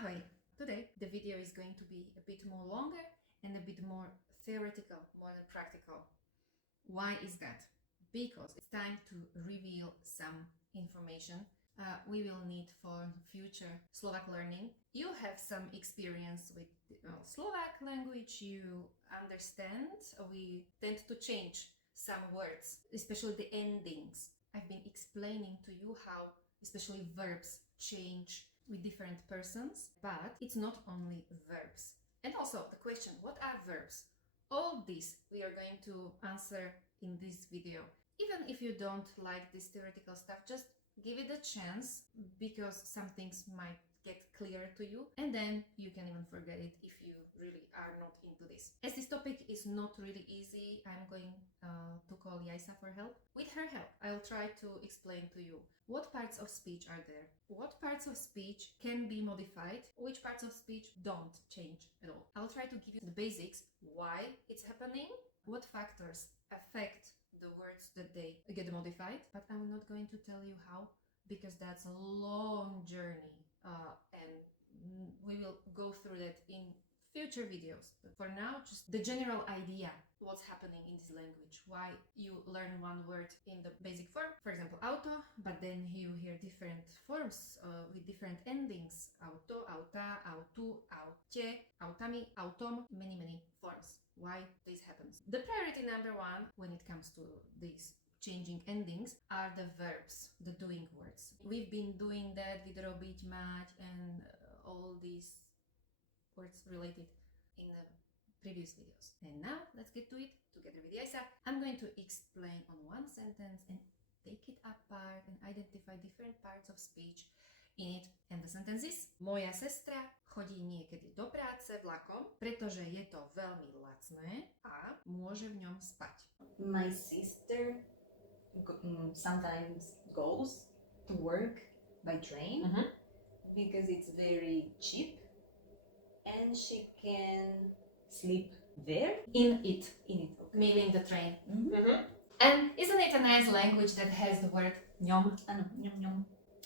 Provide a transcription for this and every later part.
Ahoj! Today the video is going to be a bit more longer and a bit more theoretical, more than practical. Why is that? Because it's time to reveal some information we will need for future Slovak learning. You have some experience with Slovak language, you understand we tend to change some words, especially the endings. I've been explaining to you how especially verbs change with different persons, but it's not only verbs. And also the question, what are verbs? All this we are going to answer in this video. Even if you don't like this theoretical stuff, just give it a chance, because some things might get clear to you, and then you can even forget it if you really are not into this. As this topic is not really easy, I'm going to call Jaisa for help. With her help, I'll try to explain to you what parts of speech are there, what parts of speech can be modified, which parts of speech don't change at all. I'll try to give you the basics, why it's happening, what factors affect the words that they get modified, but I'm not going to tell you how, because that's a long journey, and we will go through that in future videos. But for now, just the general idea what's happening in this language, why you learn one word in the basic form, for example auto, but then you hear different forms with different endings: auto, auta, autu, aute, autami, autom, many forms. Why this happens? The priority number one when it comes to these changing endings are the verbs, the doing words. We've been doing that with robiť, mať, and all these words related in the previous videos. And now let's get to it together with Jaisa. I'm going to explain on one sentence and take it apart and identify different parts of speech in it. And the sentence is: moja sestra chodí niekedy do práce vlakom, pretože je to veľmi lacné a môže v ňom spať. My sister sometimes goes to work by train because it's very cheap and she can sleep there. In it, Okay. meaning the train. And isn't it a nice language that has the word ňom? Ano, ňom, ňom.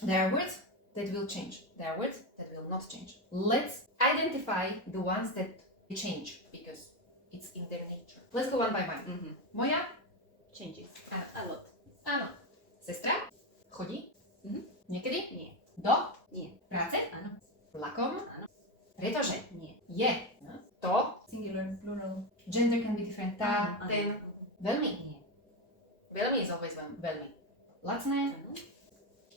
There are words that will change. There are words that will not change. Let's identify the ones that change, because it's in their nature. Let's go one by one. Moja Changes a lot. áno. Sestra chodí niekedy Nie. do Nie. práce Áno. vlakom, Áno. pretože Nie. je to. Singular, plural. Gender can be different. Tá, Áno. ten. Veľmi. Nie. Veľmi is always veľmi. Lacné. Áno.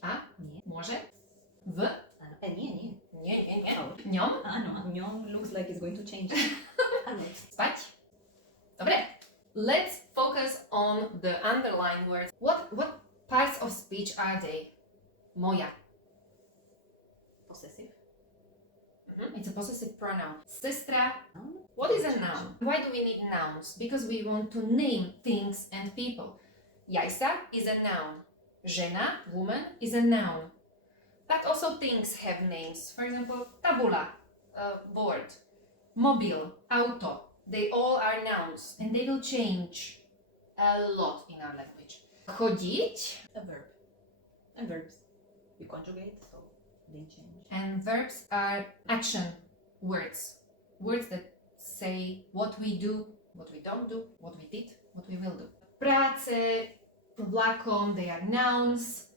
A Nie. môže v. Áno. Nie. Nie. Oh. Ňom Áno. Ňom looks like it's going to change. Áno. spať. Dobre. Let's focus on the underlined words. What parts of speech are they? Moja. Possessive. It's a possessive pronoun. Sestra. Noun. What is a noun? Why do we need nouns? Because we want to name things and people. Jaisa is a noun. Žena, woman, is a noun. But also things have names. For example, tabula, board, mobil, auto. They all are nouns and they will change a lot in our language. Chodiť. A verb. And verbs. You conjugate, so they change. And verbs are action words. Words that say what we do, what we don't do, what we did, what we will do. Práce, vlakom, they are nouns.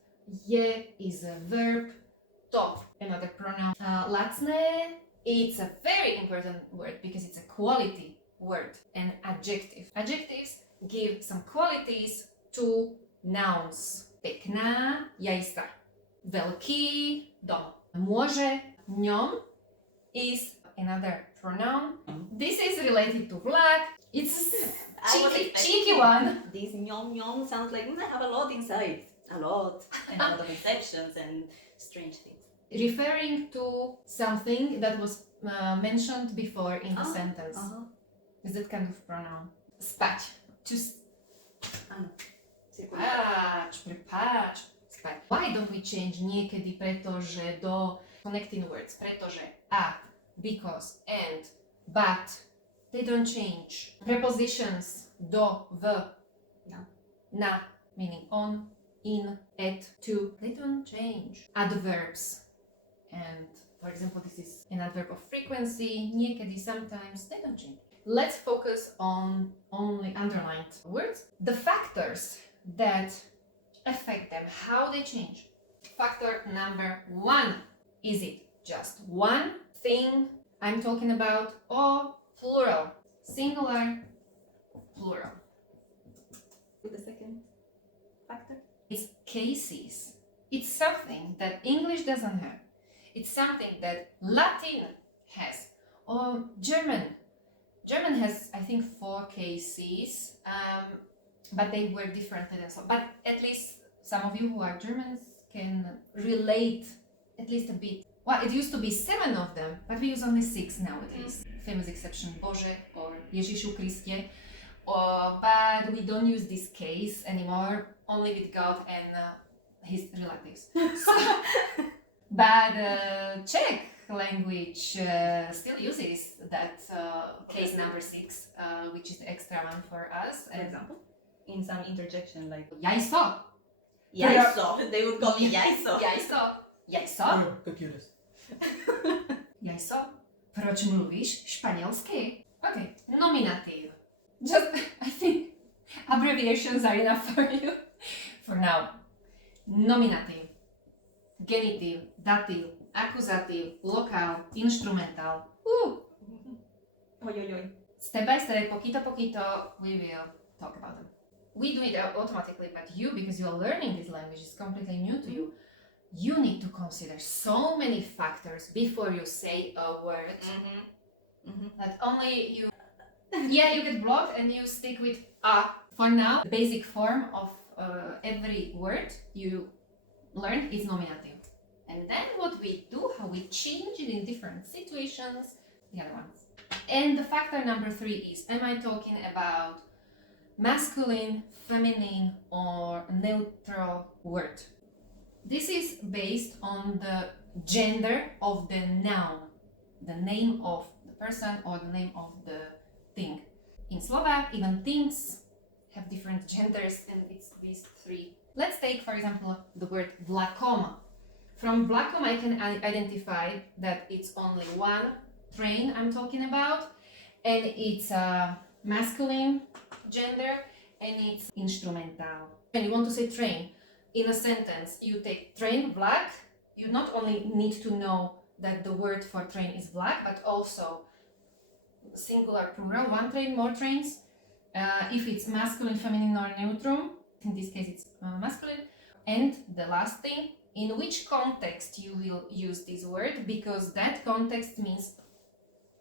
Je is a verb. To, another pronoun. Lacné, it's a very important word because it's a quality word. And adjective. Adjectives give some qualities to nouns. Pekná, Jaisa. Veľký, dom. Môže, ňom is another pronoun. This is related to vlak. It's a cheeky one. This ňom sounds like I have a lot inside. A lot. And a lot of exceptions and strange things. Referring to something that was mentioned before in the sentence. Is that kind of pronoun? Spať. Prepáč. Spať. Why don't we change niekedy, pretože, do, connecting words, pretože, a, because, and, but, they don't change. Prepositions, do, v, na, meaning on, in, at, to, they don't change. Adverbs and For example, this is an adverb of frequency, niekedy, sometimes, they don't change. Let's focus on only underlined words. The factors that affect them, how they change. Factor number 1. Is it just one thing I'm talking about, or plural? Singular, plural. With the second factor? It's cases. It's something that English doesn't have. It's something that Latin has, or German. German has, I think, 4 cases, but they were different than so. But at least some of you who are Germans can relate at least a bit. Well, it used to be 7 of them, but we use only 6 nowadays. Famous exception, Bože or Ježišu Kriste. But we don't use this case anymore, only with God and his relatives. But Czech language still uses that case number 6, which is the extra one for us. For example, in some interjection like Jajso. Jajso. They would call me Jajso. Jajso. Jajso. Computers. Jajso. Proč mluvíš španělsky? Okay. Nominative. Just, I think, abbreviations are enough for you for now. Nominative. Genitive. Dative. Accusative. Local. Instrumental. Oj. Step by step, poquito poquito, we will talk about them. We do it automatically, but you, because you are learning this language, it's completely new to you. You need to consider so many factors before you say a word that only you. Yeah, you get blocked and you stick with a. For now, the basic form of every word you learn is nominative. And then what we do, how we change it in different situations, the other ones. And the factor number 3 is, am I talking about masculine, feminine, or neutral word? This is based on the gender of the noun, the name of the person or the name of the thing. In Slovak, even things have different genders, and it's these 3. Let's take, for example, the word vlakom. From vlakom, I can identify that it's only one train I'm talking about, and it's a masculine gender, and it's instrumental. When you want to say train, in a sentence, you take train, vlak. You not only need to know that the word for train is vlak, but also singular, plural, one train, more trains. If it's masculine, feminine, or neutral, in this case it's masculine. And the last thing, in which context you will use this word, because that context means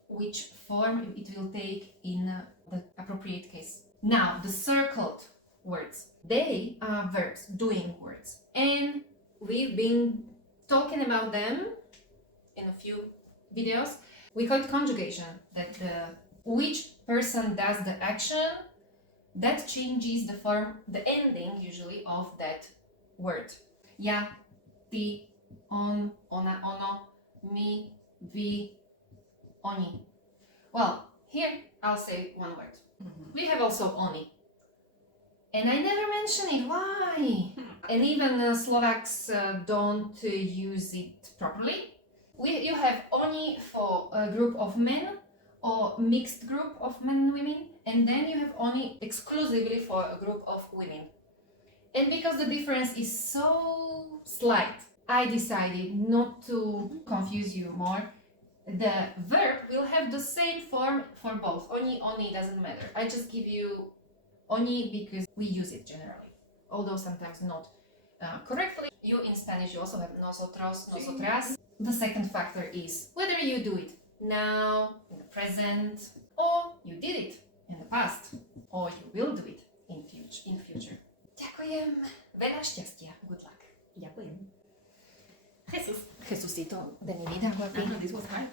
which form it will take in the appropriate case. Now, the circled words, they are verbs, doing words, and we've been talking about them in a few videos. We call it conjugation, that which person does the action, that changes the form, the ending usually of that word. Ja, ty, on, ona, ono, me, we, oni. Well, here I'll say one word. We have also oni. And I never mention it. Why? And even Slovaks don't use it properly. You have oni for a group of men or mixed group of men and women, and then you have oni exclusively for a group of women. And because the difference is so slight, I decided not to confuse you more. The verb will have the same form for both. Oni, oni, doesn't matter. I just give you oni because we use it generally, although sometimes not correctly. You in Spanish, you also have nosotros, nosotras. The second factor is whether you do it now, in the present, or you did it in the past, or you will do it in future. Ďakujem. Veľa šťastia. Good luck. Ďakujem. Jesusito, de mi vida, guapi. This was hard.